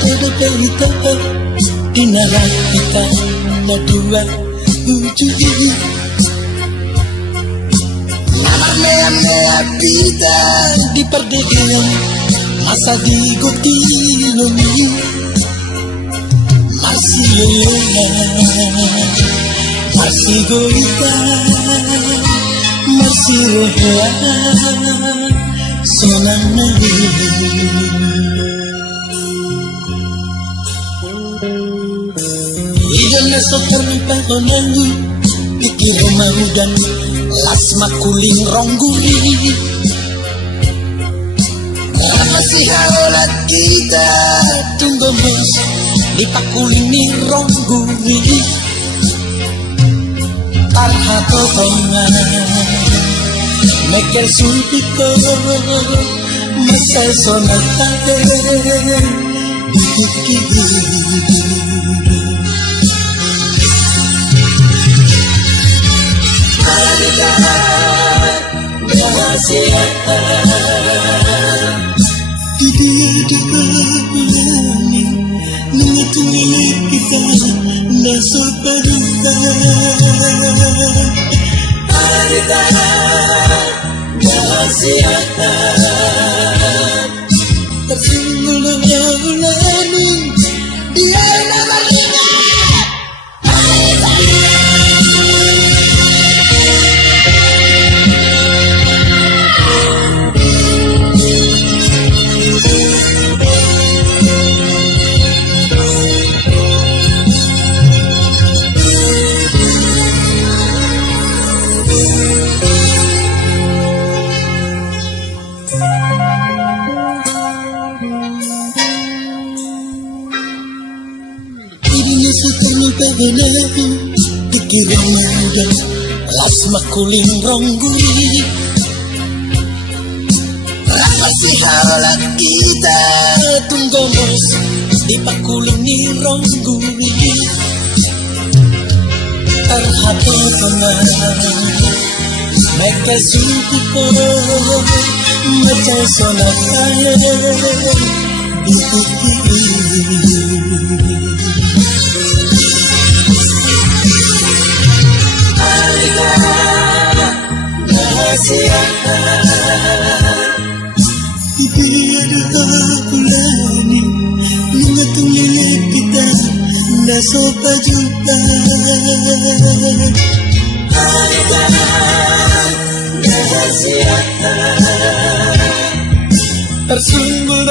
todo pelito inalah kita dua ujung Mea vida di perdegian masa digoti lumi masih lelena masih goita masih rohia sonana hidupnya soterni pangonangu pikir mau dan las makuling rongguri masih haulat kita tunggu mus di pakuling ni rongguri tarhato tonga mekel sulpiko masa sonata dikiki tidak berani mengetungi kita nasol paruta ada rahasiata tersimulan dia namanya Benaku dikira muda las makuling rongguri apa sih halat kita tunggu mus di pakuling ni rongguri terhati tenang mereka suku macam sonata dikiki rahasiata tiada bulani mengetungi kita nasopa juga ada rahasiata tersunggul